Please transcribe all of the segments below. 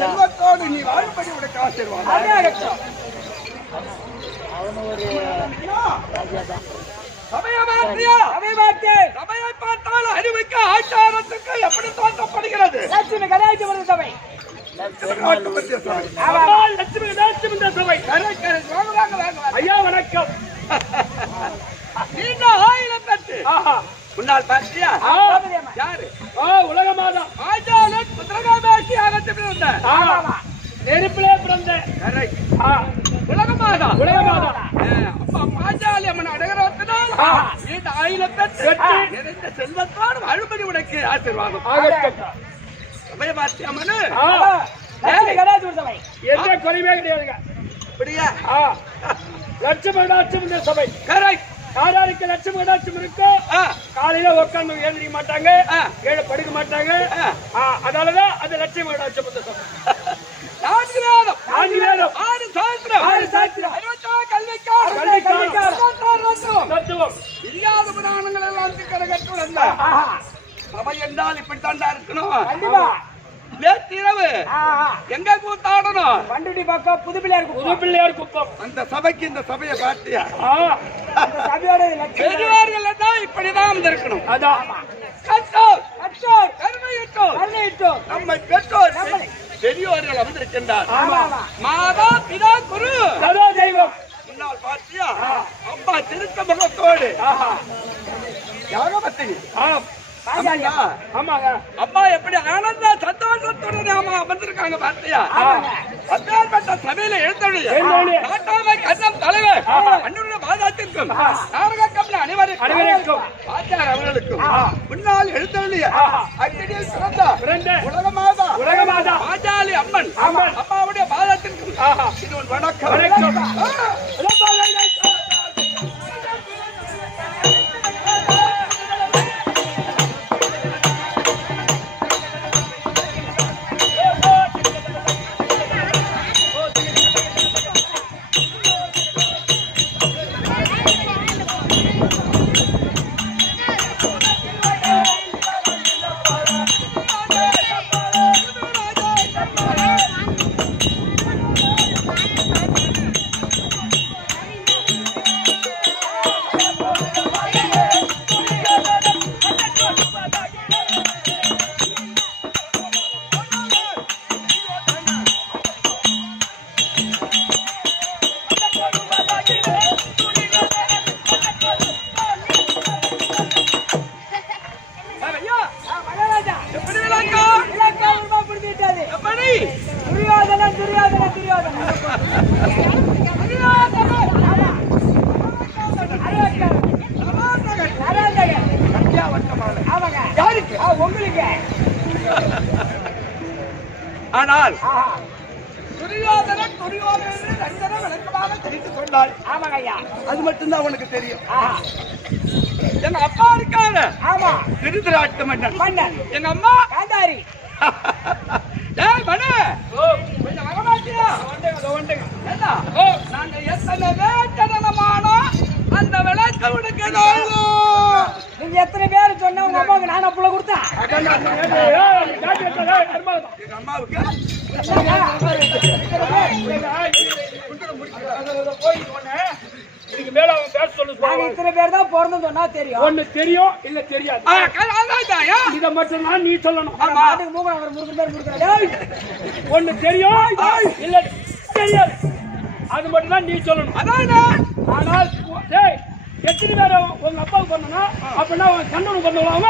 செல்வத்தோடு நீ வாழ்படி உனக்கு ஆசீர்வாதம். சபையை பார்த்தால் அறிவுக்கு ஆச்சாரத்துக்கு எப்படி தோற்றப்படுகிறது? லட்சுமி கடாட்சி சபை, ஐயா வணக்கம். நீண்ட ஆயிரம் தட்டு முன்னாள் பாத்தியா யாரு? உலக மாதம் நெருப்பிலே பிறந்த உலக மாதம் பாஞ்சாலி அம்மன் அடகரத்தினால் நீண்ட ஆயிரம் தட்டு நிறைந்த செல்வத்தோடு வாழ்படி உனக்கு ஆசீர்வாதம். சபையை பாத்தியா அம்மனு எந்த குறைவே கிடையாதுங்க. அப்படியா? லட்சுமி கடாட்சி சபை கரெக்ட். யாராருக்கு லட்சுமி கடாட்சி இருக்கோ காலையில உட்காந்து எழுந்திக்க மாட்டாங்க, ஏழை படுக்க மாட்டாங்க. அதனாலதான் அது லட்சுமி கடாட்சி சபை. 4 வேதம் 4 வேதம் 6 சாஸ்திரம் 6 சாஸ்திரம் 66 கல்விக்கார் தத்துவம் இல்லாத புராணங்கள் எல்லாம் கடகட்டுடன் சபை என்றால் இப்படித்தாண்டா இருக்கணும். நேற்றிரவு எங்க கூத்தாடணும்? பண்டுடி பக்கம் புதுப்பிள்ளையார் குப்பம். அந்த சபைக்கு இந்த சபையை பார்த்தியா? சபையோட பெரியவர்கள் தான் இப்படிதான் இருக்கணும். அதான் கற்றோர் கருணையிட்டோர் நம்மை பெற்றோர் பெரியோர்கள் வந்திருக்கின்றார். மாதா பிதா குரு சதா தெய்வம். முன்னால் பார்த்தியா? அப்பா திருத்த முகத்தோடு யாகபத்தினி. ஆமாங்க. அப்பா எப்படி ஆனந்த சந்தோஷத்துடன் நாம வந்திருக்காங்க பார்த்தியா? அப்பேற்பட்ட சபையில எழுந்தொழிய நாட்டாமை கண்ணம் தலைவர் அன்னுடைய பாதாத்திற்கும் நாடக கம்பெனி அனைவருக்கும் பாத்தியார் அவர்களுக்கும் முன்னால் எழுந்தொழிய அக்கினியில் பிறந்த உலகமாதா பாஞ்சாலி அம்மன் அம்மாவுடைய பாதாத்திற்கும் இது ஒரு வணக்கம். துரியோதனனை துரியோதனன் துரியோதனன் யாருக்கு? உங்களுக்கு. ஆனால் துரியோதனன் துரியோதனன் விளக்கமாக தெரிந்து கொண்டாள். ஆமாங்க ஐயா. அது மட்டும்தான் உனக்கு தெரியும். ஆஹா. எங்க அப்பா இருக்காரு. ஆமா. திருதராஷ்டிர மன்னன். மன்னன். எங்க அம்மா காந்தாரி. ஏய் மனு, கொஞ்சம் வர மாட்டியா? என்ன? நாங்க எத்தனை வேட்டனமானோ அந்த விளக்க உனக்கு நீங்க எத்தனை பேர் சொன்ன உங்க அம்மாவுக்கு நானா புள்ள கொடுத்தா? எங்க அம்மாவுக்கு இதுக்கு மேல அவன் பேச சொல்லு. இத்தனை பேர் தான் பிறந்து சொன்னா தெரியும். ஒண்ணு தெரியும் இல்ல தெரியாது. இத மட்டும் தான் நீ சொல்லணும். அதுக்கு மூக்க அவர் முறுக்குறாரு. ஒண்ணு தெரியும் இல்ல தெரியாது. அது மட்டும் தான் நீ சொல்லணும். அதான். ஆனால் டேய் எத்தனை பேர் உங்க அப்பாவுக்கு பண்ணனா அப்படின்னா அவன் கண்ணனுக்கு பண்ணுவாங்க.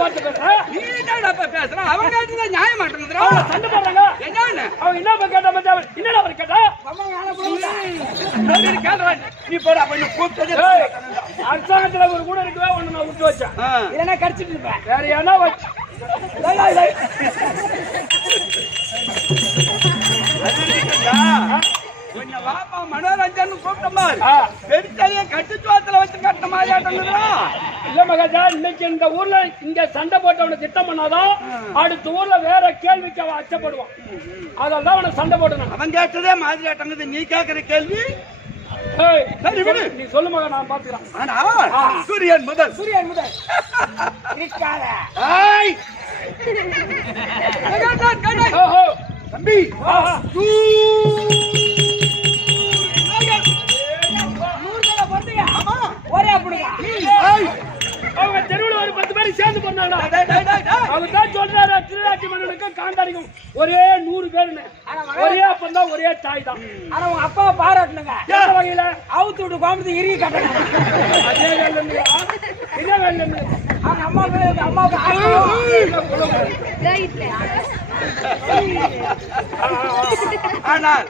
வார்த்தை பேசுறேன். நீ என்னடா பேசுற? அவங்க கேட்டது நியாயம் மாட்டேங்குதுடா. சண்டை போடுறாங்க. என்னன்னு? அவன் என்ன கேட்டா மச்சான்? என்னடா அவர் கேட்டா? நீ போடா கொஞ்சம் கூப்பிட்டது. அரசாங்கத்துல ஒரு கூட இருக்கவே ஒண்ணு நான் விட்டு வச்சேன். இல்லைன்னா கடிச்சிட்டு இருப்பேன். வேற ஏன்னா கொஞ்சம் வாப்பா மனோரஞ்சன் கூப்பிட்டமா பெருச்சாலிய கட்டுச்சுவாத்துல வச்சு கட்ட மாதிரி ஆட்டங்களா? இல்ல மகாஜா, இன்னைக்கு இந்த ஊர்ல இங்க சண்டை போட்டவனை திட்டம் பண்ணாதான் அடுத்த ஊர்ல வேற கேள்விக்கு அவன் அச்சப்படுவான். அதனாலதான் அவனை சண்டை போட்டணும். அவன் கேட்டதே மாதிரி ஆட்டங்குது. நீ கேட்கிற கேள்வி சரி விடு, நீ சொல்லு மகா, நான் பாத்துக்கிறேன். ஆனா சூரியன் முதல் தம்பி ஒரே அப்படிங்க அவங்க தெருவில் ஒரு 10 பேர் சேர்ந்து பண்ணாங்க. அவர் தான் சொல்றாரு திருநாட்டி மன்னனுக்கும் காந்தாரிக்கும் ஒரே 100 பேருன்னு. ஒரே அப்பன் தான், ஒரே தாய் தான். ஆனா உங்க அப்பாவை பாராட்டணுங்க. எந்த வகையில? அவுத்து விட்டு கோமத்து இறுகி கட்டணும். அதே வேலை இதே வேலை அவங்க அம்மாவுக்கு ஆனால்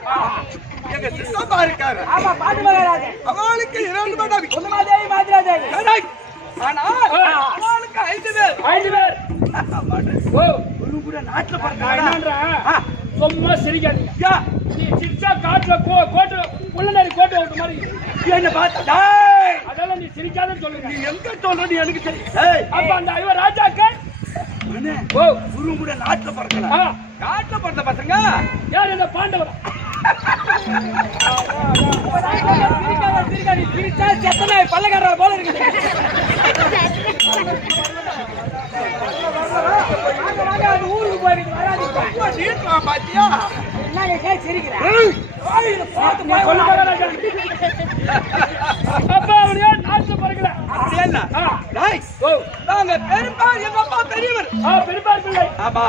எங்க சித்தப்பா இருக்காரு. ஆமா, பாட்டு மகாராஜன். அவளுக்கு 2 மனைவி. உன்னமாதேவி மாதிராதேவி. ஆனா அவளுக்கு 5 பேர். 5 பேர். ஓ, ஒரு கூட நாட்டுல பார்த்தா சும்மா சிரிக்காதீங்க. நீ சிரிச்சா காட்டுல கோட்டு உள்ளநரி கோட்டு ஓட்டு மாதிரி என்ன பார்த்தா அதெல்லாம் நீ சிரிக்காதன்னு சொல்லுங்க. நீ எங்க சொல்றது எனக்கு தெரியும். அப்ப அந்த இவ ராஜாக்கள் குரு கூட நாட்டுல பிறக்கல. நாட்டுல பிறந்த பசங்க யார்? இந்த பாண்டவர். சிரிச்சா செத்தனை பல்லக்காரர் போல இருக்குது. ஊருக்கு போயிருக்கு வராது. பாத்தியா சிரிக்கிறேன். அப்பா அவரையா நாட்டு பிறகுல அப்படியே இல்ல. நாங்க பெரும்பால் எங்க அப்பா பெரியவர். பெரும்பால் பிள்ளை. ஆமா.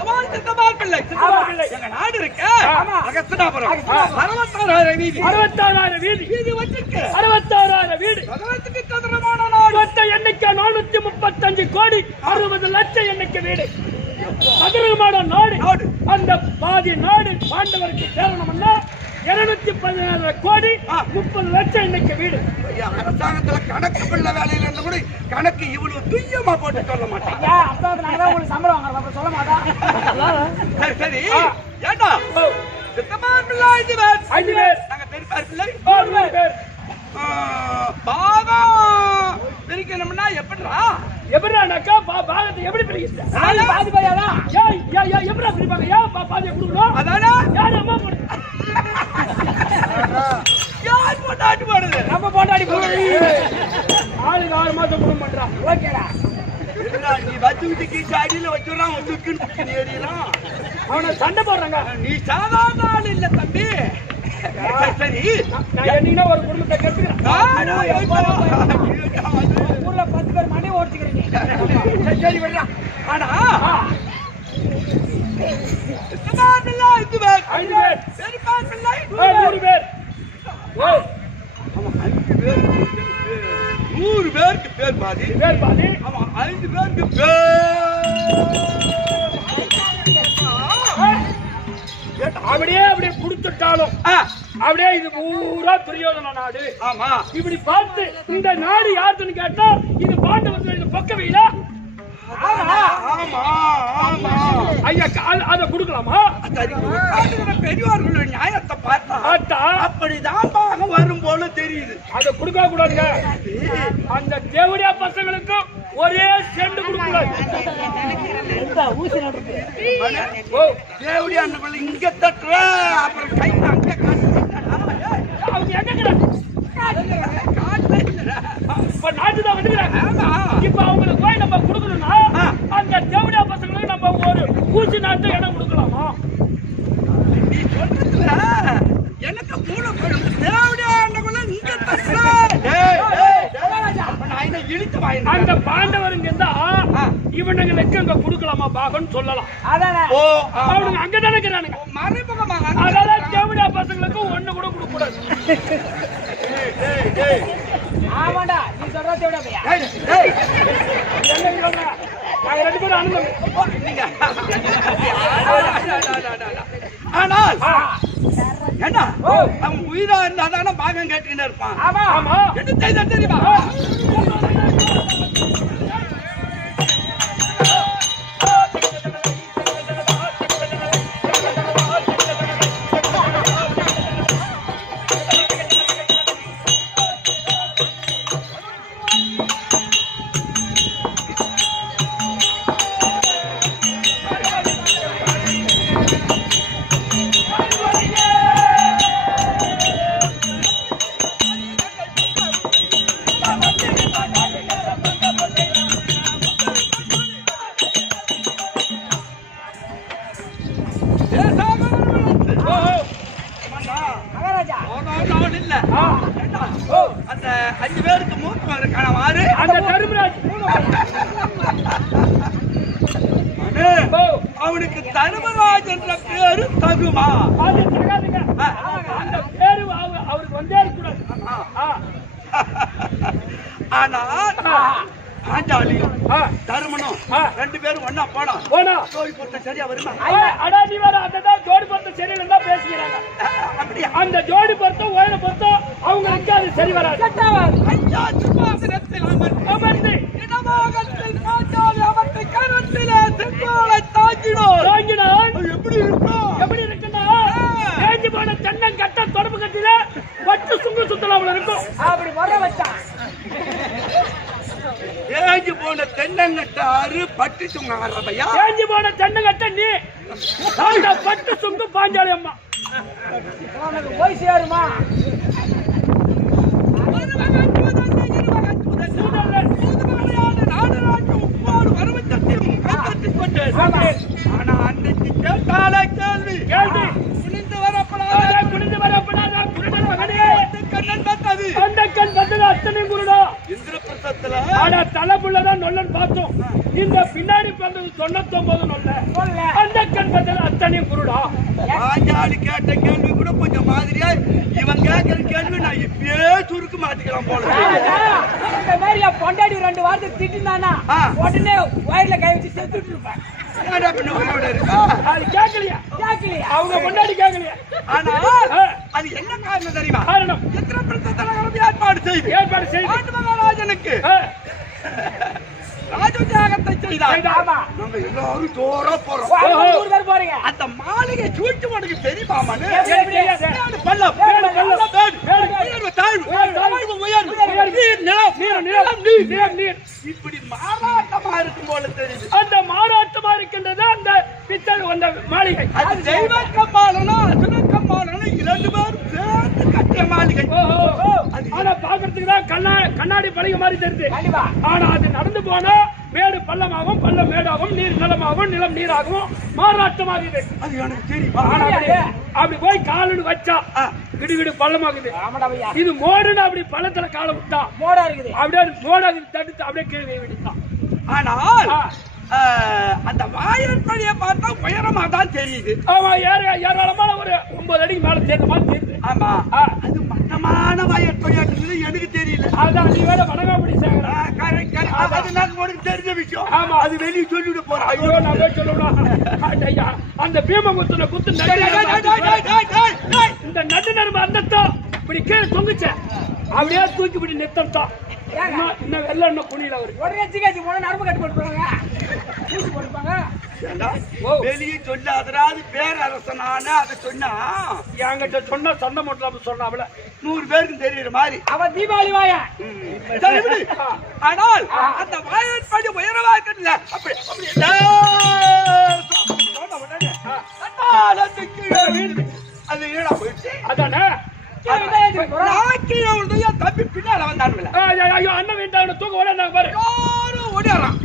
அவன் சித்தப்பால் பிள்ளை. எங்க நாடு இருக்க அகஸ்தனாபுரம். 66,000 வீதி. 66,000 வீதி. வீதி வச்சுக்கு 66,000 வீடு. பகவத்துக்கு சதுரமான நாடு. மொத்த எண்ணிக்கை 435 கோடி 60 லட்சம் எண்ணிக்கை வீடு. சதுரமான நாடு. அந்த பாதி நாடு பாண்டவருக்கு சேரணும்னா 216 கோடி 30 லட்சம் இன்னைக்கு வீடு. அரசாங்கத்துல கணக்கு பிள்ளை வேலையில இருந்து கூட கணக்கு இவ்வளவு துய்யமா போட்டு சொல்ல மாட்டாங்க. உங்களுக்கு சம்பளம் வாங்க சொல்ல மாட்டாங்க. சரி ஏண்டா சித்தமா பிள்ளை 5 பேர். 5 பேர். நாங்க பெருப்பார் பிள்ளை 6 பேர். பாகம் பிரிக்கணும்னா எப்படினாக்கா பாகத்தை எப்படி பிரிக்கிறது? பாதி பாதியாதா? எப்படி பிரிப்பாங்க? ஏன் பாதியை கொடுக்கணும்? அதானே யார் அம்மா போடு யார் போட்டாட்டி போடுது? நம்ம போட்டாடி போடுது. ஆளுக்கு 6 மாசம் குடும்பம் பண்றான். ஓகேடா, நீ வச்சு விட்டு கீச்சு அடியில வச்சுறான். அவனை சண்டை போடுறாங்க. நீ சாதாரண ஆள் இல்ல தம்பி. சரி, நான் என்னன்னா ஒரு குடும்பத்தை கெடுத்துக்கிறேன். ஊர்ல 10 பேர் மணி ஓடிச்சுக்கிறீங்க. சரி விடுறா. ஆனா 5 பேர். 5 பேர். பெருப்பார் பிள்ளை 100 பேர். 100 பேருக்கு பேர் பாதி. பேர் பாதி. ஆமா, 5 பேருக்கு பேர் அப்படியே குடுத்துட்டாலும் அப்படியே இது பூரா துரியோதன நாடு. ஆமா, இப்படி பார்த்து இந்த நாடு யாருன்னு கேட்டா இது பாண்டவர்கள் பக்கவில. ஐயா அத குடுக்கலாமா? பெரியவர்களுடைய நியாயத்தை பார்த்தா அப்படிதான் வரும் போல தெரியுது. அத குடுக்க கூடாதுங்க. அந்த தேவடியா பசங்களுக்கு ஒரே செண்டு கொடுக்கூடாது. தேவடியா இங்க தட்டுற அப்புறம் கை அங்க அவங்க எங்க இப்ப நாட்டுதான் வந்துக்கிறாங்க. இப்ப அவங்களுக்கு போய் நம்ம கொடுக்கணும்னா அந்த தேவடியா பசங்களுக்கு நம்ம ஒரு ஊசி நாட்டு இடம் கொடுக்கலாமா? நீ சொல்றதுல எனக்கு மூளை தேவடியா இங்க தட்டுற அந்த பாண்டவருங்க இருந்தா இவனுங்களுக்கு அங்க கொடுக்கலாமா பாகன்னு சொல்லலாம். அவனுங்க அங்கதானே இருக்கிறானுங்க. அதான் தேவடியா பசங்களுக்கு ஒண்ணு கூட கொடுக்க கூடாது. ஆமாடா, நீ சொல்ற தேவடியா பையா என்ன சொல்ற? நாங்க ரெண்டு பேரும் அனுபவம். ஆனால் என்ன நம்ம உயிரா இருந்தா தானே பாகம் கேட்டுக்கிட்டு இருப்பான். ஆமா, என்ன செய்த தெரியுமா? அந்த 5 பேருக்கு மூத்த இருக்கானவாறு அந்த தர்மராஜ் அவனுக்கு தர்மராஜ் என்ற பேரு தகுமா? அது தகாதுங்க. அந்த பேரு அவருக்கு வந்தே இருக்கக்கூடாது. ஆனால் பாஞ்சாலி தருமனும் 2 பேரும் ஒன்னா போனா ஜோடி பொருத்த சரியா வருமா? அடாதி வர அந்த ஜோடி பொருத்த சரியில்லை தான் பேசுகிறாங்க. அப்படியா? அந்த ஜோடி பொருத்தம் உயர பொருத்தம் அவங்களுக்கு அது சரி வராது. அமர்ந்து இடமாகத்தில் பாஞ்சாலி அவற்றை கருத்திலே செங்கோலை தாங்கினான். எப்படி இருக்குன்னா ஏஞ்சி போன தென்னங்கட்ட தொடர்பு கட்டில வட்டு சுங்கு சுத்தலாம் இருக்கும். அப்படி வர வச்சான். ஏஞ்சி போன தென்னங்கட்ட ஆறு பட்டு சுங்க ஆடுறவையா? ஏஞ்சி போன தென்னங்கட்ட நீ பட்டு சுங்கு பாஞ்சாலி அம்மா உனக்கு போய் சேருமா? ஆனா அன்னைக்கு கேட்டாலே கேள்வி குனிந்து வரப்படாத குருடன் மகனே கண்ணன் பார்த்தது அந்த கண் பார்த்தது அத்தனை குருடா. இந்திர பிரசத்துல ஆனா தலைப்புள்ளதான் நொல்லன்னு பார்த்தோம். இந்த பின்னாடி பார்த்தது 99 நொல்ல. அந்த கண் பார்த்தது அத்தனை குருடா. பாஞ்சாலி கேட்ட கேள்வி கூட கொஞ்சம் மாதிரியா இவன் கேட்கிற கேள்வி நான் இப்பயே சுருக்கு மாத்திக்கலாம் போல. இந்த மாதிரி என் பொண்டாடி 2 வாரத்தை திட்டினானா உடனே வயர்ல கை வச்சு செத்துட்டு இருப்பேன். அது கேட்கலையா? அவங்க பொண்டாடி கேட்கலையா? ஆனா அது என்ன காரணம் தெரியுமா? காரணம் இந்திர பிரசத்துல ஏற்பாடு செய்து மகாராஜனுக்கு ராஜத்தியாகத்தை செய்தார். நம்ம எல்லாரும் ஜோரா போறோம். அந்த மாளிகை சூழ்ச்சி உனக்கு தெரியுமா? இப்படி மாறாட்டமா இருக்கும் போல தெரியுது. அந்த மாறாட்டமா இருக்கின்றது அந்த பித்தளை அந்த மாளிகை. அது தெய்வ கம்மாளனா அசுர கம்மாளனா 2 பேரும் சேர்ந்து கட்டிய மாளிகை. ஆனா பாக்குறதுக்கு தான் கண்ணாடி பழக மாதிரி தெரியுது. ஆனா அது நடந்து போனா மேடு பள்ளமாகவும் பள்ளம் மேடாகவும் நீர் நிலமாகவும் நிலம் நீராகவும் மாறாட்டமாகுது. அது எனக்கு தெரியும். அப்படி போய் காலுன்னு வச்சா கிடுகிடு பள்ளமாகுது. இது மோடுன்னு அப்படி பள்ளத்துல காலை விட்டா மோடா இருக்குது. அப்படியே மோடாகுது தடுத்து அப்படியே கீழே விடுத்தான். ஆனால் அந்த வாயற்படியை பார்த்தா உயரமா தான் தெரியுது. ஆமா ஏராளமான ஒரு 9 அடிக்கு மேல சேர்ந்த மாதிரி தெரியுது. ஆமா அது மட்டமான வயல் தொழிலாளர்கள் எனக்கு தெரியல. அதான் நீ வேற வடகாப்படி சேகர. அது நான் உனக்கு தெரிஞ்ச விஷயம். ஆமா அது வெளியே சொல்லிட்டு போறேன். ஐயோ நான் போய் சொல்லணும். ஐயா அந்த பீமகுத்துன குத்து இந்த நடுநர்ம அந்தத்தோ இப்படி கீழே தொங்குச்ச அப்படியே தூக்கி இப்படி நிறுத்தம் இன்னும் வெள்ளம் இன்னும் குனியில அவரு உடனே சிகாச்சி போன நரம்பு கட்டு போட்டுப்பாங்க ஊசி போட்டுப்பாங்க. வெளியே சொல்லாதராது பேரரசனான அதை சொன்னா என்கிட்ட சொன்னா சண்டை மட்டும் சொன்னாப்ல 100 பேருக்கு தெரியுற மாதிரி. அவ தீபாவளி வாயா ஆனால் அந்த வாயின் படி உயரவா இருக்கல. அப்படி அது ஈழா போயிடுச்சு. அதானே தப்பி பின்னால வந்தானுங்கள. ஐயோ அண்ணன் வேண்டாம் தூக்க ஓட பாரு யாரும் ஓடியாரான்.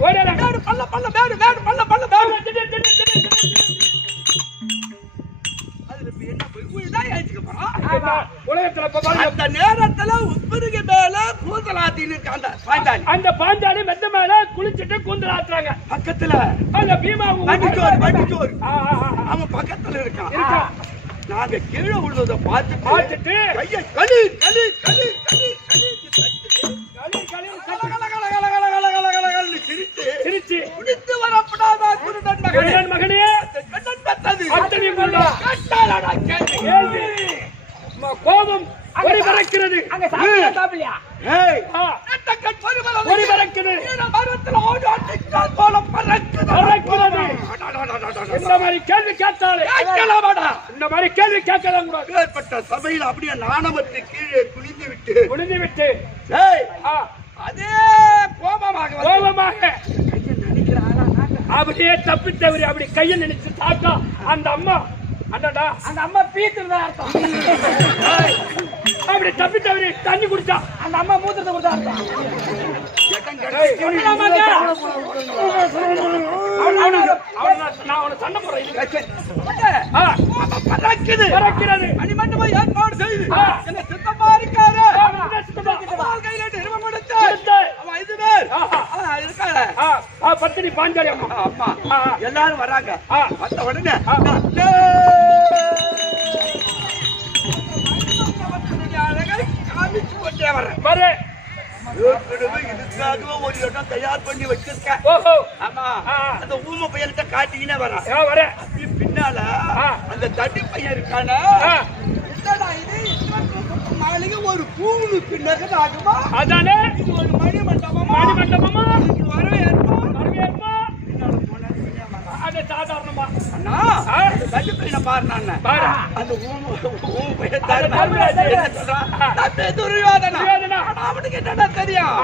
பல்ல பல்ல பேடு பேடு பல்ல பல்ல பேடு. அதுல என்ன போய் ஆயிடுச்சு போறோம் உலகத்துல. அந்த நேரத்துல உப்பருக்கு மேல கூந்தலாத்தின்னு பாஞ்சாலி. அந்த பாஞ்சாலி மெத்த மேல குளிச்சுட்டு கூந்தலாத்துறாங்க. பக்கத்துல அந்த பீமா வண்டிச்சோறு அவன் பக்கத்துல இருக்கான். நாங்க கீழே உள்ளதை பார்த்துட்டு கையை களி களி களி களி சிரிச்சு குடித்து வரப்படாத குருடன் மகனே கோபம் ஒளி பறக்கிறது. இந்த மாதிரி கேள்வி கேட்டாலே இந்த மாதிரி கேள்வி கேட்கலாம் கூடாது. ஏற்பட்ட சபையில் அப்படியே நாணமற்று கீழே குனிந்து விட்டு அதே கோபமாக அப்படியே தப்பித்தவரி அப்படி கையை நினைச்சு சாப்பிட்டா அந்த அம்மா அண்ணா அந்த அம்மா பீத்துறதா அர்த்தம். அப்படி தப்பித்தவரி தண்ணி குடிச்சா அந்த அம்மா மூத்திரத்தை கொடுத்தா அர்த்தம். நான் உன சண்டை போடுறேன். மணிமண்டபம் ஏற்பாடு செய்து என்ன சித்தமா இருக்காரு. பத்தினி பாஞ்சாலி அம்மா எல்லாரும் வராங்க. வந்த உடனே காமிச்சு கொண்டே வர்றேன். இதுக்காக ஒரு இடம் தயார் பண்ணி வச்சிருக்கேன். ஆமா அந்த ஊமை பையன்கிட்ட காட்டிக்கினே வரேன். பின்னால அந்த தட்டி பையன் இருக்கான நாளைக்கு ஒரு பூவுக்கு நகராகுமா. அதானே இது ஒரு மணிமண்டபமா வரவேற்பா அது சாதாரணமா அண்ணா தட்டி பையனை பாருண்ணா அந்த ஊமை பையன் துரியோதனா அவனுக்கு என்னடா தெரியும்.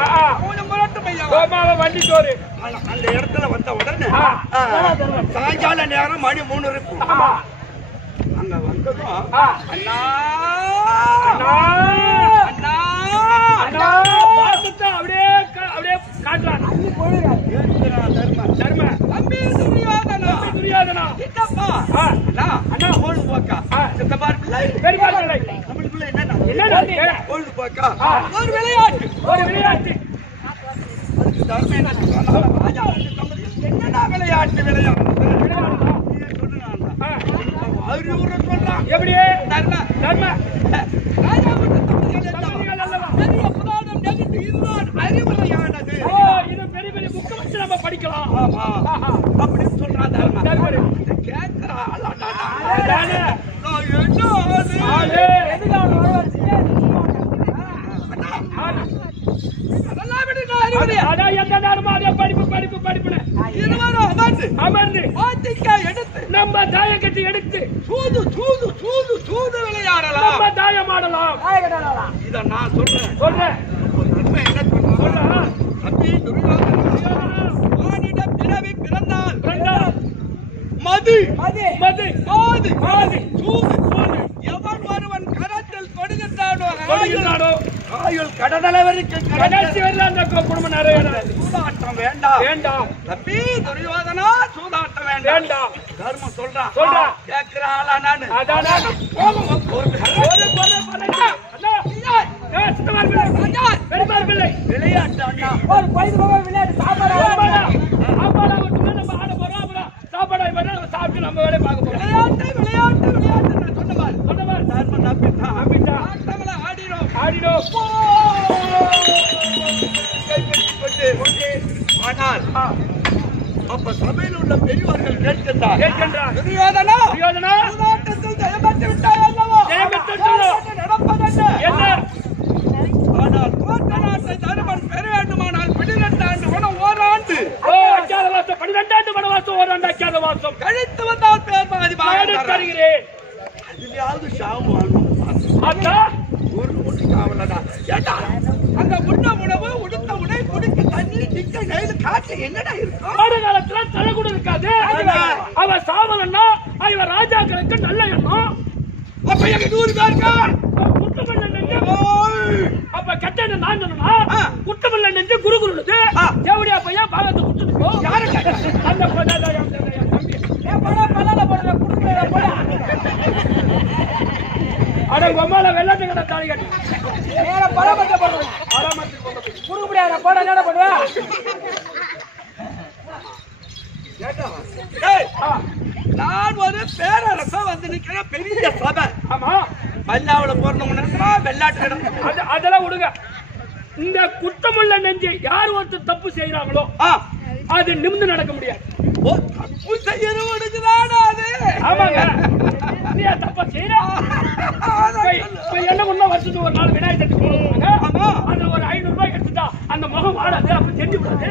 வண்டி சோறு அந்த இடத்துல வந்த உடனே சாயங்கால நேரம் மணி 3 இருக்கும். அங்க வந்ததும் அண்ணா அண்ணா அண்ணா அப்படியே அப்படியே காட்டுறான். தர்ம தம்பி துரியோதனா சித்தப்பா அண்ணா அண்ணா பொழுதுபோக்கா சித்தப்பா பெருமாள் நம்மளுக்குள்ள என்ன பொழுதுபோக்கா ஒரு விளையாட்டு. அதுக்கு தர்மம் என்ன சொல்றாங்க. ராஜா என்னடா விளையாட்டு அறிவுரை சொல்றான். எப்படியே தர்ம ராஜா அறிவுரையானது. இது பெரிய பெரிய புக்க வச்சு நம்ம படிக்கலாம். அப்படின்னு சொல்றான் தர்ம. கேட்கிறா நம்ம தாயம் கட்டி எடுத்து சூது சூது சூது சூது விளையாடலாம். நம்ம தாயம் ஆடலாம். இத நான் சொல்றேன். என்ன சொல்றேன். தம்பி துரியோதனா மானிடம் பிறவி பிறந்தால் மது மது மது மாது மாது சூது சூது எவன் ஒருவன் கரத்தில் கொடுக்கின்றானோ ஆயுள் கடனல வரைக்கும் கடைசி வரல அந்த குடும்ப நிறைய சூதாட்டம் வேண்டாம் வேண்டாம். தம்பி துரியோதனா சூதாட்டம் வேண்டாம். தர்மம் சொல்றான். கேட்கிறாளா நானு அதானே விளையாட்டு அண்ணா ஒரு விளையாட்டு சாப்பாடு சாப்பாடு நம்ம ஆட போறோம். சாப்பாடு சாப்பிட்டு நம்ம வேலையை பார்க்க போறோம். விளையாட்டு விளையாட்டு விளையாட்டு நான் சொன்னவாறு தர்ம நம்பிட்டா ஆட்டங்களை ஆடினோம் ஆனால் அப்ப சபையில் உள்ள பெரியவர்கள் கேட்கின்றார் துரியோதனா சூதாட்டத்தில் ஜெயம்பெற்று விட்டாய் அல்லவா நடப்பதென்ன ஆனால் தோற்ற நாட்டை தருமன் பெற வேண்டுமானால் 12 ஆண்டு மனம் ஓராண்டு 12 ஆண்டு வனவாசம் ஓராண்டு அக்காத வாசம் கழித்து வந்தால் பேர் பாதி தருகிறேன் அதுலயாவது சாவு அத்தா ஒரு முடி காவலடா ஏண்டா அந்த உண்ண உணவு உடுத்த உடை குடிக்க தண்ணி நிக்க நெய்து காற்று என்னடா இருக்கும் ஆடு காலத்துல தலை கூட இருக்காது அவ சாவலன்னா இவ ராஜாக்களுக்கு நல்ல எண்ணம் அப்ப எங்க 100 பேருக்கா குற்றமில்லை நெஞ்சு அப்ப கெட்ட நான் சொன்னா குற்றமில்லை நெஞ்சு குருகுருது தேவடியா பையன் பாகத்தை குடுத்துக்கோ யாரு அந்த அட பொம்மால வெள்ளாட்டு கடை தாலி கட்டி பராமரிக்க பண்ணுவேன் குடுக்க முடியாத போட என்ன பண்ணுவேன் நான் ஒரு பேரரசா வந்து நிக்கிறேன் பெரிய சபை ஆமா பல்லாவுல போறவங்க வெள்ளாட்டு கடை அதெல்லாம் விடுங்க இந்த குற்றமுள்ள நெஞ்சு யார் ஒருத்தர் தப்பு செய்யறாங்களோ அது நிமிர்ந்து நடக்க முடியாது தப்பு செய்யறவனுக்குதானா அது ஆமாங்க நீ தப்பா செய்யற என்ன பண்ண வருஷத்துக்கு ஒரு நாள் விநாயகர் சதுர்த்தி போடுவாங்க அதுல ஒரு 500 ரூபாய் எடுத்துட்டா அந்த முகம் ஆடாது அப்படி செஞ்சு விடாது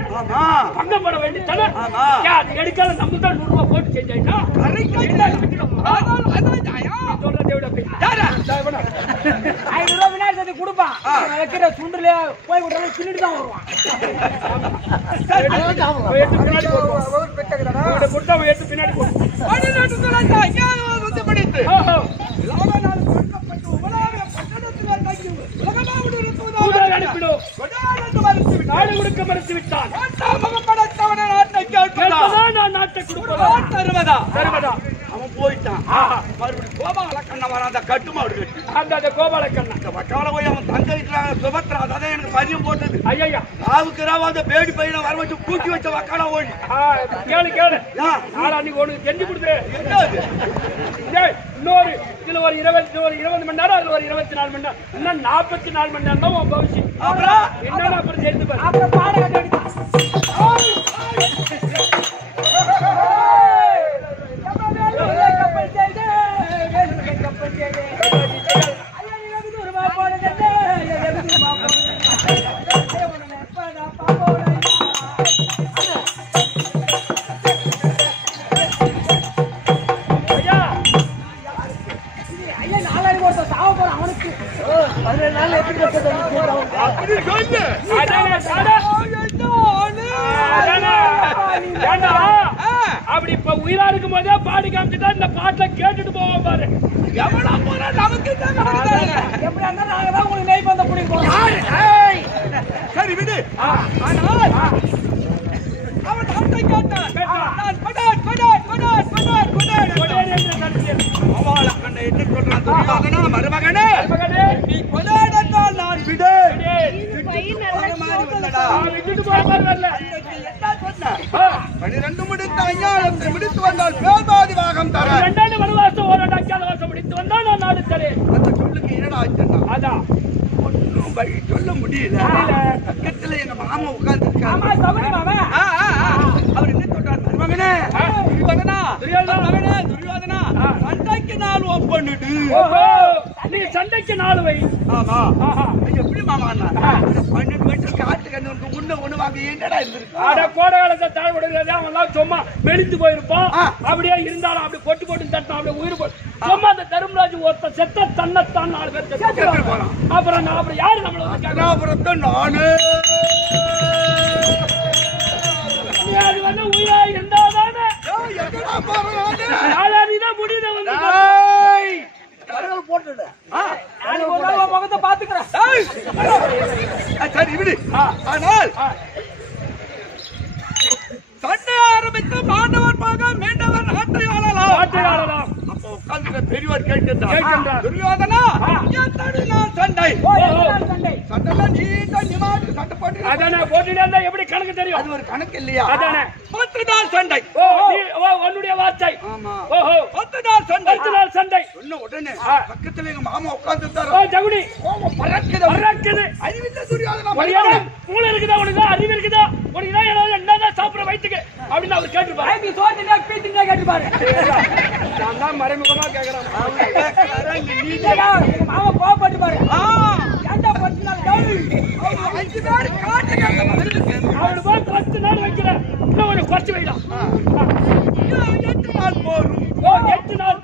பங்கம் போட வேண்டியதானே அது எடுக்காத நம்ம தான் 100 ரூபாய் போட்டு செஞ்சாயிட்டா சொல்றதை விட 500 ரூபாய் விநாயகர் சதுர்த்தி கொடுப்பான் வைக்கிற சுண்டுல போய் விடுறது பின்னாடி தான் வருவான் பின்னாடி நாடு கொடுக்க மறுத்து விட்டான் நாட்டை கொடுப்பதான் தருவதா அவன் போயிட்டான் மறுபடியும் கோபால கண்ணன் வராத கட்டுமாடு அந்த கோபால கண்ணன் வக்கால போய் அவன் தங்க வீட்டுல சுபத்ரா அதான் எனக்கு பதியம் போட்டது ஐயா ராவுக்கு ராவாத பேடி பையனை வர வச்சு தூக்கி வச்ச வக்கால ஓடி கேளு நாளைக்கு உனக்கு செஞ்சு கொடுத்து இன்னொரு இதுல ஒரு 20 மணி நேரம் அதுல ஒரு 24 மணி நேரம் இன்னும் 44 மணி நேரம் தான் உன் பவிச்சு அப்புறம் என்ன அப்புறம் சேர்த்து பாரு அப்புறம் பாட அப்படி இப்ப உயிரா இருக்கும் போதே பாடி காமிச்சுட்டா இந்த பாட்டுல கேட்டுட்டு போவோம் பாரு எவனா போறா நமக்கு எப்படி இருந்தா நாங்க தான் உங்களுக்கு நெய் பந்த புடி போறோம் சரி விடு அவன் தந்தை கேட்டான் நான் அவள கண்ணை எட்டு சொல்றான் துரியோதனா மருமகனே நீ கொடாடத்தால் நான் விடு விட்டுட்டு போக வரல 12 முடித்த அஞ்ஞானத்தை முடித்து வந்தால் பேர்பாதி பாகம் தர 2 வனவாசம் ஓராண்டு அஞ்ஞான வாசம் முடித்து வந்தா நான் நாடு தரேன் அந்த சொல்லுக்கு என்னடா ஆச்சுன்னா அதான் ஒன்றும் வழி சொல்ல முடியல பக்கத்துல எங்க மாமா உட்கார்ந்து ஆமா சபரி மாமா அவர் என்ன சொல்றாரு மருமகனே துரியோதனா சண்டைக்கு நாள் ஒப்பண்ணுடு நீ சண்டைக்கு நாள் வை ஆமா எப்படி மாமா 12 மீட்டர் காட்டு கண்ணு உன்ன உணவாங்க என்னடா இருக்கு கோடை காலத்தை தாழ்வுடுகிறது அவன் சும்மா மெலிந்து போயிருப்பான் அப்படியே இருந்தாலும் அப்படி கொட்டு போட்டு தட்டான் அப்படியே உயிர் போட்டு சும்மா அந்த தர்மராஜ் ஒருத்த செத்த தன்னைத்தான் 4 பேர் போலாம் அப்புறம் யாரு நம்மள அப்புறம் நானு அது வந்து உயிரா இருந்தாதானே முடியுது போட்டு முகத்தை பாத்துக்கிறேன் சரி விடு ஆனால் சண்டை ஆரம்பித்து மாண்டவர் போக மீண்டவர் நாட்டை ஆளலாம் அப்போ உட்கார்ந்து பெரியவர் கேட்கின்றார் துரியோதனா நான் சண்டை சண்டை நீண்ட நிமாட்டு சண்டை போட்டு அதானே போட்டுட்டே இருந்தா எப்படி கணக்கு தெரியும் அது ஒரு கணக்கு இல்லையா அதானே 10 நாள் சண்டை. உன்னுடைய வார்த்தை. ஆமா. ஓஹோ 10 நாள் சண்டை. 10 நாள் சண்டை. சொன்ன உடனே பக்கத்துல எங்க மாமா உட்கார்ந்துட்டாரு. ஜகுனி கோபம் பறக்குது. அறிவித்த துரியோதனா மரியாதை மூளை இருக்குதா உனக்கு? அறிவு இருக்குதா உனக்கு? என்னதான் சாப்பிட வயிற்றுக்கு அப்படின்னு அவர் கேட்டுப்பாரு. நீ சோத்தினா பீத்தினா கேட்டுப்பாரு. நான் தான் மறைமுகமா கேக்குறேன். மாமா கோபப்பட்டு பாரு. ஏன்டா 10 நாள் கவுரி 5 நாள் காட்டு அவனு போய் 10 நாள் வைக்கிறேன். இன்னும் ஒரு குறைச்சு வைக்கலாம். 8 நாள் போரும். 8 நாள்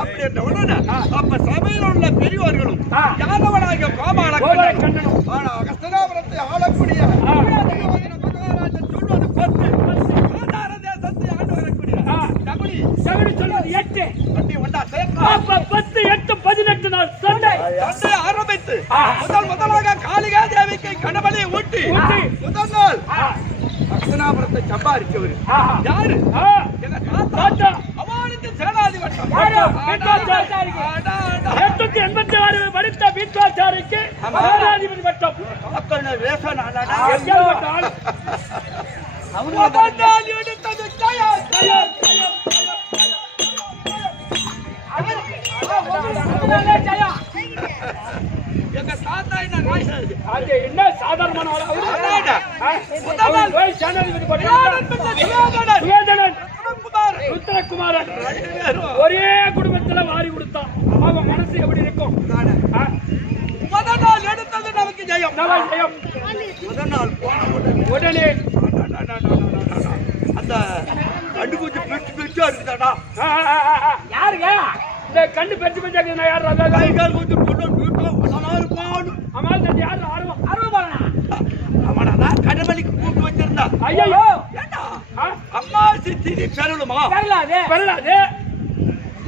அப்படி என்ற உடனே அப்ப சபையில் உள்ள பெரியவர்களும் யாதவனாகிய கோபாலக்கண்ணனும் அகஸ்தனாபுரத்தை ஆளக்கூடிய மகாராஜன் சொல்வது 10 ஆதார தேசத்தை ஆண்டு வரக்கூடிய ஜகுனி சொல்வது 8. அப்படி வந்தா சேர்த்தா அப்ப 10 8 18 நாள் சண்டை ஆரம்பித்து முதலாக காளிகா தேவிக்கு கணபதியை ஊட்டி முதல் நாள் அகஸ்தனாபுரத்தை சம்பாதிச்சவர் யாரு? எங்க தாத்தா அவனுக்கு சேனாதிபட்டம். 86 படித்த வீட்டாச்சாரிக்கு சேனாதிபதி பட்டம். எங்க தாத்தா என்ன சாதாரணமான ருத்ரகுமாரன் ஒரே குடும்பத்துல வாரி கொடுத்தான். அவன் மனசு எப்படி இருக்கும்? முதல் நாள் எடுத்தது நமக்கு ஜெயம். ஜெயம். முதல் நாள் போன உடனே அந்த கண்டு கொஞ்சம் பிடிச்சு பிடிச்சா இருக்குதாடா. யாருங்க இந்த கண்டு பெருச்சு பெருச்சா? யாரு கை கால் கொஞ்சம் இருப்பான். அம்மா யாரு? ஆர்வம் அவனா கடவுளுக்கு கூட்டு வச்சிருந்தா. ஐயோ ஏண்டா அம்மா சித்தி பெறலுமா? பெறலாது.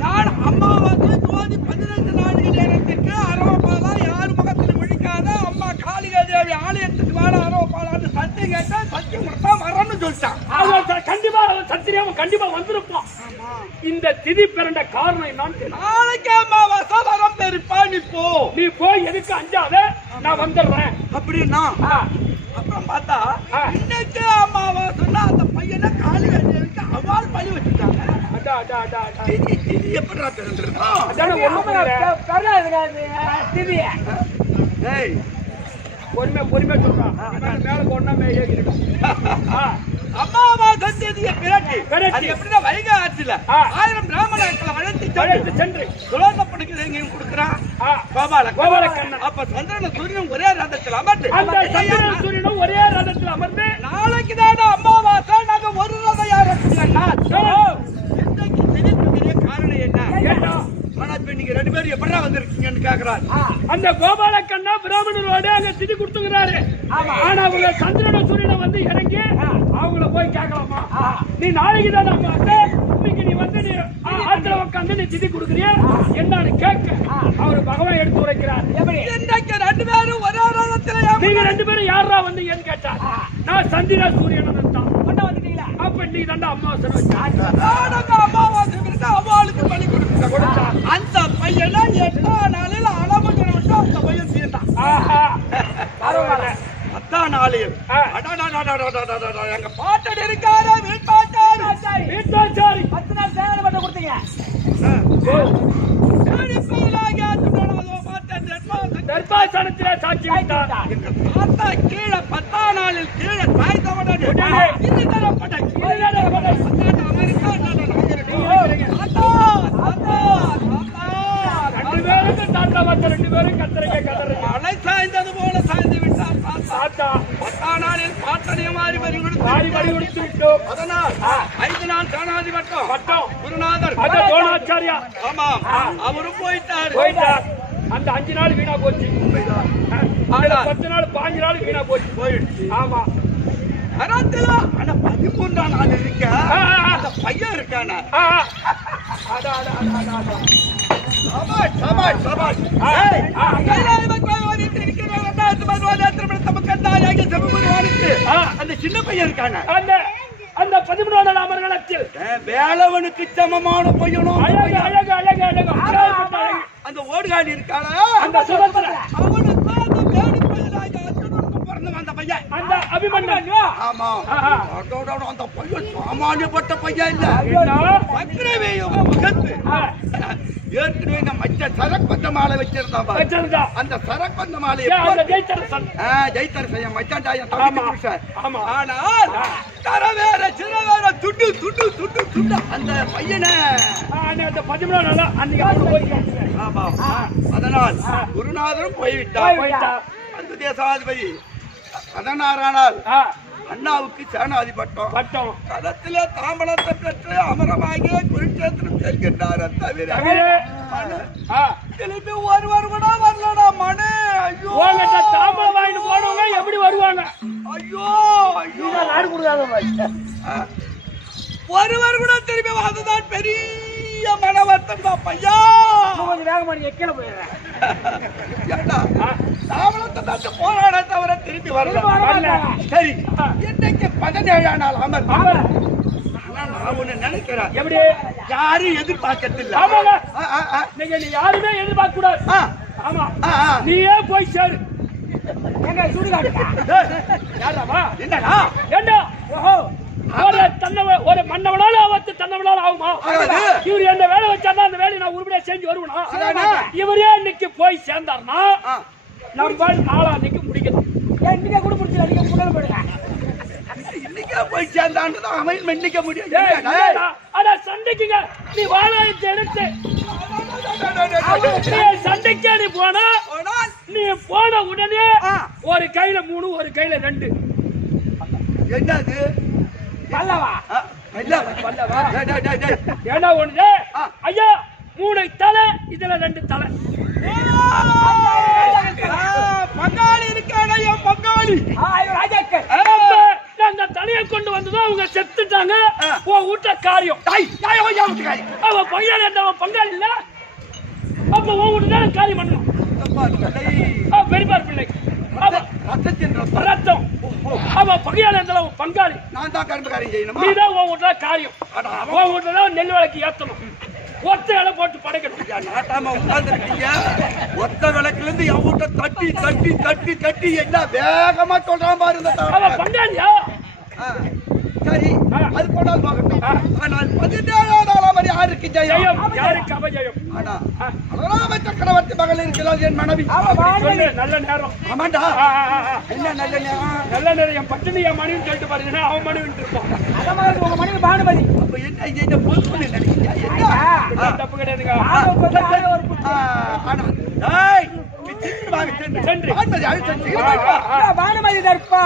நான் அம்மாவாக்கு ஜோதி 15 நாளைக்கு நேரத்துக்கு அரவப்பாலா யார் முகத்தில் முழிக்காத அம்மா காளிகா தேவி ஆலயத்துக்கு வாழ அரவப்பாலான்னு சத்தியம் கேட்டா சத்தியம் கொடுத்தா வரணும்னு சொல்லிட்டான். கண்டிப்பா சத்தியம் கண்டிப்பா வந்திருப்பான். இந்த திதி பிறண்ட காரணம் என்னன்னு நாளைக்கு அம்மாவாசை வரம் பெருப்பா. நீ போய் எதுக்கு அஞ்சாத, நான் வந்துடுறேன் அப்படின்னா அப்புறம் பார்த்தா இன்னைக்கு அம்மாவாசைன்னா அந்த பையனை காளிகா தேவிக்கு அவால் பழி வச்சுட்டாங்க. எப்படா தெரிஞ்சிருக்கான்? பொறுமை சொல்றான். மேல கொண்டா அம்மாவாசை தேதியை பிரட்டி எப்படின்னா வைகை ஆற்றில 1000 பிராமணர்களை வளர்த்து சென்று துலோகப்படுகிறது எங்கேயும் கொடுக்குறான் கோபாலக்கண்ணன். அப்ப சந்திரன சூரியனும் ஒரே ரதத்தில் அமர்ந்து நாளைக்கு தானே அம்மாவாசை, நாங்க ஒரு ரதம் காரணம் என்ன? ஆனா இப்ப நீங்க 2 பேரும் எப்படா வந்திருக்கீங்கன்னு கேக்குறாரு. அந்த கோபாலக்கண்ணா பிராமணரோட அங்க திதி கொடுத்துக்கிறாரு. ஆனா அவங்க சந்திரன சூரியனை வந்து இறங்கி அவங்கள போய் கேட்கலாமா? நீ நாளைக்கு தான் இன்னைக்கு நீ வந்து நீ ஆத்துல உட்காந்து நீ திதி கொடுக்குறியா என்னன்னு கேட்க அவரு பகவான் எடுத்து உரைக்கிறார். இன்னைக்கு 2 பேரும் ஒரே ரதத்துல நீங்க 2 பேரும் யாரா வந்தீங்கன்னு கேட்டா நான் சந்திர சூரியன் தான் வந்துட்டீங்களா? அப்ப நீ தாண்டா அம்மாவாசை வச்சா அம்மாவாசை அவளுக்கு பலி கொடுத்தா அந்த பையனை 8ஆம் நாளில் அளவுக்கு அந்த பையன் தீர்ந்தான். பரவாயில்ல 10ஆம் நாளில் எங்க பாட்டன் இருக்காரு வீட்டாச்சாரி 10 நாள் சேவை பண்ண கொடுத்தீங்க. தர்பாசனத்திலே சாட்சி வைத்தார். தாத்தா கீழே 10ஆம் நாளில் கீழே தாய்த்தவுடன் மழை சாய்ந்தது போல சாய்ந்து விட்டார் தாத்தா. 10ஆம் நாளில் பாட்டனையும் மாறி வரி கொடுத்து விட்டோம். அதனால் 5 நாள் சேனாதிபட்டம் குருநாதர் துரோணாச்சாரியா. ஆமா அவரும் போயிட்டார். அந்த 5 நாள் வீணா போச்சு. 10 நாள் 5 நாள் வீணா போயிடுச்சு. ஆமா அறத்துல ஆனா 13ஆம் நாள் இருக்க அந்த பையன் இருக்கான அந்த சின்ன பையன் இருக்கான அந்த 13ஆம் நாள் அமர்கலத்தில் வேலவனுக்கு சமமான பையனும் அழகு அந்த ஓடுகாடி இருக்கான அந்த சுதந்திர அவனுக்கு அந்த தேடி பையனாக பிறந்தவன் அந்த பையன் பையன் அந்த அபிமன்யு. ஆமா ஆஹா. அதோட அந்த பையன் சாமானியப்பட்ட பையன் இல்ல என்ன? சக்கரவேயும் முகத்து ஏற்கனவே இந்த மச்ச சரக்கு மாலை வச்சிருந்தான் பாரு. வச்சிருந்தா. அந்த சரக்கு மாலை ஏன் அந்த ஜெயித்தரசன்? ஜெயித்தரசன் மச்சான் ஆமா. சார் ஆமா. ஆனால் தர வேற சில வேற துண்டு துண்டு துண்டு துண்டு அந்த பையனை அந்த 17 நாளா அன்னைக்கு அவரு போயிருக்காங்க. ஆமா அதனால் குருநாதரும் போய்விட்டார். போயிட்டார். அந்த தேசாதிபதி 16 நாள் ஆ, அண்ணாவுக்கு சேனாதிபட்டம் பட்டம். களத்திலே தாம்பலத்தை பெற்று அமரமாகிய குருட்சேத்திரம் செல்கின்றார். தவிர தவிர, ஆ, திருப்பி ஒருவர் கூட வரலடா மனு. ஐயோ உங்ககிட்ட தாம்பலம் வாங்கிட்டு போனவங்க எப்படி வருவாங்க? ஐயோ ஐயோ இதான் நாடு கொடுக்காதவங்க. ஒருவர் கூட திரும்பி வந்ததான் பெரிய மனவர்த்தம் தான் பையா. கொஞ்சம் வேகமா நீ எக்கேல போயிடுறேன். ஏண்டா தாம்பலத்தை தட்டு போராட தவிர திரும்பி வரல. சரி இன்னைக்கு 17 நாள் அமர். ஆமா. ஆனா நான் ஒண்ணு நினைக்கிறேன், எப்படி? யாரும் எதிர்பார்க்கறதில்ல. ஆமாங்க. நீங்க நீ யாருமே எதிர்பார்க்க கூடாது. ஆமா. நீயே போய் சேரு. எங்க சுடுகாட்டுக்கா? யாராமா? என்னடா என்ன? ஓஹோ. ஒரு மன்னவனால ஆபத்து தன்னவனால ஆகுமா? இவர் என்ன வேலை வச்சாருன்னா அந்த வேலையை நான் உருப்படியா செஞ்சு வருவேனா? இவரே இன்னைக்கு போய் சேர்ந்தாருன்னா நம்ம நாளா அன்னைக்கு முடிக்கணும். இன்னைக்கே கூட முடிச்சு அன்னைக்கு முதல்ல போயிடுங்க. இன்னைக்கே போய் சேர்ந்தான்னு அவன் மன்னிக்க முடியும். ஆனா சண்டைக்குங்க நீ வாழாயத்தை எடுத்து சண்டைக்கே நீ போனா நீ போன உடனே ஒரு கையில 3 ஒரு கையில 2. என்னது பல்லவா? பல்லவா? ஏன்னா ஒண்ணு ஐயா 3 தலை இதுல 2 தலை. பங்காளி இருக்கான என் பங்காளி ராஜாக்கள் அந்த தலையை கொண்டு வந்ததும் அவங்க செத்துட்டாங்க. உன் வீட்ட காரியம் அவன் பையன் அவன் பங்காளி இல்ல. அப்ப உன் வீட்டு தான் காரியம் பண்ணணும். பெரியப்பார் பிள்ளை ரத்தம் அவன் பகையாள இருந்தாலும் பங்காளி. நான் தான் கரும்புக்காரன் செய்யணும். நீதான் உன் வீட்டுல காரியம். உன் வீட்டுல தான் நெல் விளக்கு ஏத்தணும். ஒத்த இலை போட்டு படைக்கணும். நாட்டாம உட்கார்ந்துருக்கீங்க. ஒத்த விளக்குல இருந்து என் வீட்டை தட்டி தட்டி தட்டி தட்டி என்ன வேகமா சொல்றான் பாருங்க. அவன் பங்காளியா? சரி அது போனால் போகட்டும். ஆனால் 17 நாளாம் யாருக்கு ஜெயம்? யாருக்கு அபஜயம்? ஆனா அலராம சக்கரவர்த்தி மகள் இருக்கிறாள் என் மனைவி. நல்ல நேரம். ஆமாண்டா என்ன நல்ல நேரம்? நல்ல நேரம். என் பட்டினி என் மனைவி சொல்லிட்டு பாருங்கன்னா அவன் மனைவி இருப்பான். உங்க மனைவி பானுபதி. அப்ப என்ன இந்த பொறுப்பு நினைக்கிறீங்க? என்ன தப்பு கிடையாதுங்க. Bhanumathi தர்ப்பா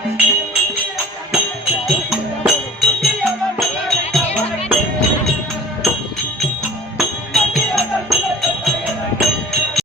Thank you.